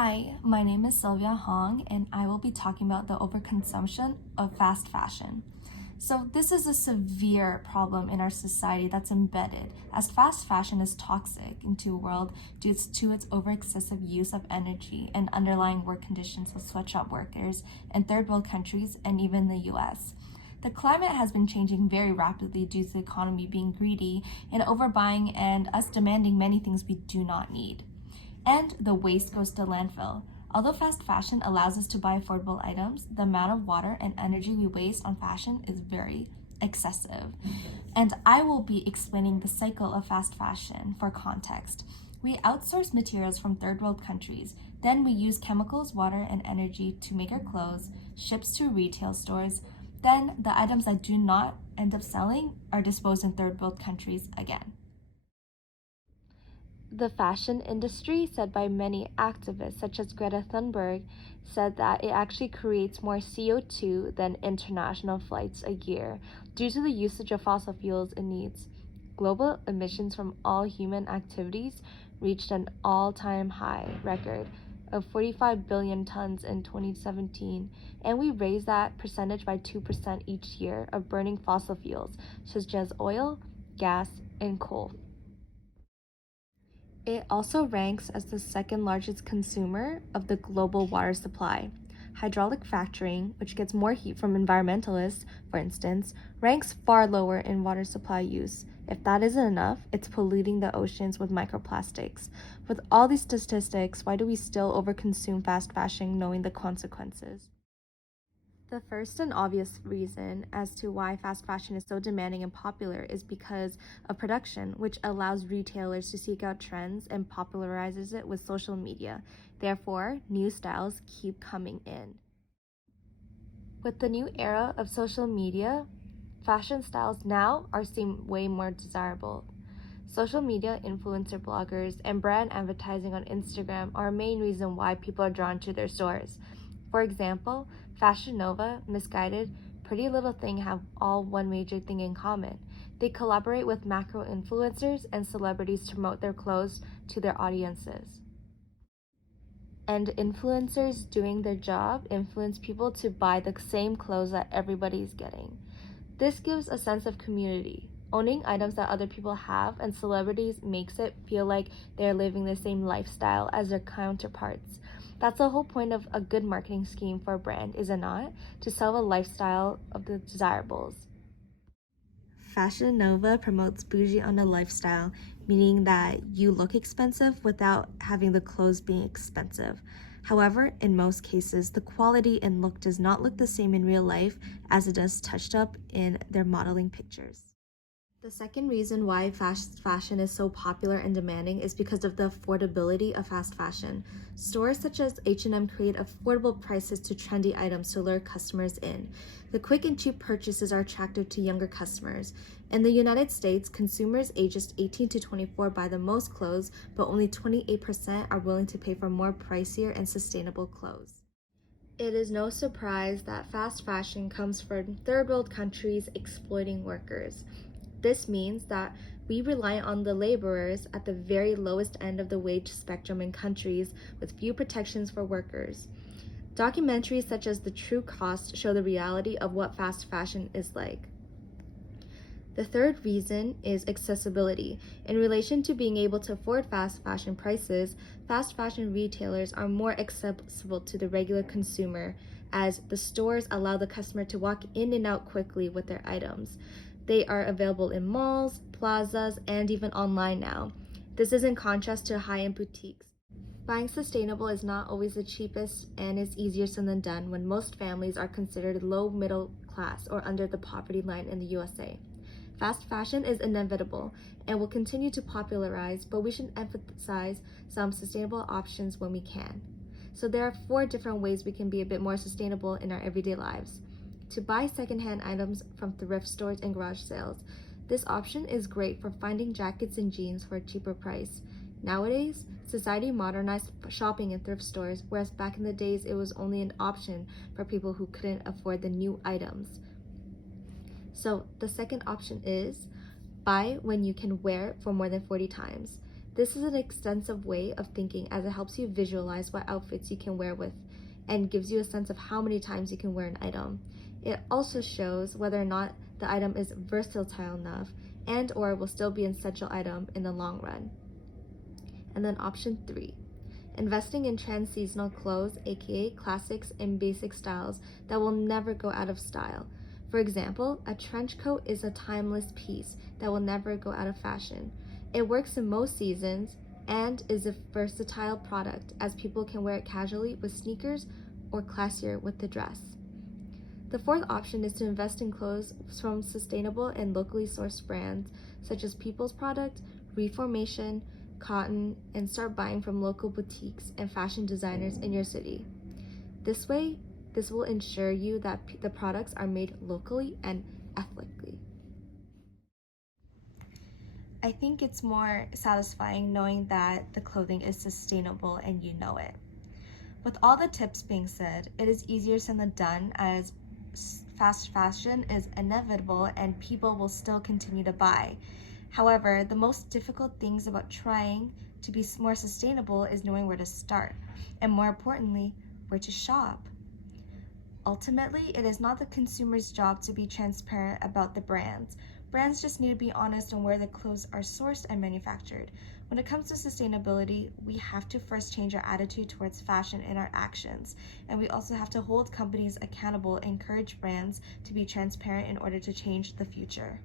Hi, my name is Sylvia Hong, and I will be talking about the overconsumption of fast fashion. So, this is a severe problem in our society that's embedded, as fast fashion is toxic into a world due to its over-excessive use of energy and underlying work conditions of sweatshop workers in third world countries and even the US. The climate has been changing very rapidly due to the economy being greedy and overbuying and us demanding many things we do not need. And the waste goes to landfill. Although fast fashion allows us to buy affordable items, the amount of water and energy we waste on fashion is very excessive. And I will be explaining the cycle of fast fashion for context. We outsource materials from third world countries. Then we use chemicals, water, and energy to make our clothes, ships to retail stores. Then the items that do not end up selling are disposed in third world countries again. The fashion industry, said by many activists such as Greta Thunberg, said that it actually creates more CO2 than international flights a year due to the usage of fossil fuels it needs. Global emissions from all human activities reached an all-time high record of 45 billion tons in 2017, and we raised that percentage by 2% each year of burning fossil fuels such as oil, gas, and coal. It also ranks as the second largest consumer of the global water supply. Hydraulic fracturing, which gets more heat from environmentalists, for instance, ranks far lower in water supply use. If that isn't enough, it's polluting the oceans with microplastics. With all these statistics, why do we still overconsume fast fashion knowing the consequences? The first and obvious reason as to why fast fashion is so demanding and popular is because of production, which allows retailers to seek out trends and popularizes it with social media. Therefore, new styles keep coming in. With the new era of social media, fashion styles now are seen way more desirable. Social media, influencer bloggers, and brand advertising on Instagram are a main reason why people are drawn to their stores. For example, Fashion Nova, Misguided, Pretty Little Thing have all one major thing in common. They collaborate with macro influencers and celebrities to promote their clothes to their audiences. And influencers doing their job influence people to buy the same clothes that everybody's getting. This gives a sense of community. Owning items that other people have and celebrities makes it feel like they're living the same lifestyle as their counterparts. That's the whole point of a good marketing scheme for a brand, is it not? To sell a lifestyle of the desirables. Fashion Nova promotes bougie on a lifestyle, meaning that you look expensive without having the clothes being expensive. However, in most cases, the quality and look does not look the same in real life as it does touched up in their modeling pictures. The second reason why fast fashion is so popular and demanding is because of the affordability of fast fashion. Stores such as H&M create affordable prices to trendy items to lure customers in. The quick and cheap purchases are attractive to younger customers. In the United States, consumers ages 18 to 24 buy the most clothes, but only 28% are willing to pay for more pricier and sustainable clothes. It is no surprise that fast fashion comes from third world countries exploiting workers. This means that we rely on the laborers at the very lowest end of the wage spectrum in countries with few protections for workers. Documentaries such as The True Cost show the reality of what fast fashion is like. The third reason is accessibility. In relation to being able to afford fast fashion prices, fast fashion retailers are more accessible to the regular consumer, as the stores allow the customer to walk in and out quickly with their items. They are available in malls, plazas, and even online now. This is in contrast to high-end boutiques. Buying sustainable is not always the cheapest and is easier said than done when most families are considered low middle class or under the poverty line in the USA. Fast fashion is inevitable and will continue to popularize, but we should emphasize some sustainable options when we can. So there are 4 different ways we can be a bit more sustainable in our everyday lives. To buy secondhand items from thrift stores and garage sales. This option is great for finding jackets and jeans for a cheaper price. Nowadays, society modernized shopping in thrift stores, whereas back in the days it was only an option for people who couldn't afford the new items. So the second option is buy when you can wear it for more than 40 times. This is an extensive way of thinking as it helps you visualize what outfits you can wear with and gives you a sense of how many times you can wear an item. It also shows whether or not the item is versatile enough and or will still be an essential item in the long run. And then option 3, investing in trans-seasonal clothes, aka classics and basic styles that will never go out of style. For example, a trench coat is a timeless piece that will never go out of fashion. It works in most seasons and is a versatile product as people can wear it casually with sneakers or classier with the dress. The fourth option is to invest in clothes from sustainable and locally sourced brands such as People's Product, Reformation, Cotton, and start buying from local boutiques and fashion designers in your city. This way, this will ensure you that the products are made locally and ethically. I think it's more satisfying knowing that the clothing is sustainable and you know it. With all the tips being said, it is easier said than done as fast fashion is inevitable and people will still continue to buy. However, the most difficult things about trying to be more sustainable is knowing where to start, and more importantly, where to shop. Ultimately, it is not the consumer's job to be transparent about the brands. Brands just need to be honest on where the clothes are sourced and manufactured. When it comes to sustainability, we have to first change our attitude towards fashion and our actions. And we also have to hold companies accountable and encourage brands to be transparent in order to change the future.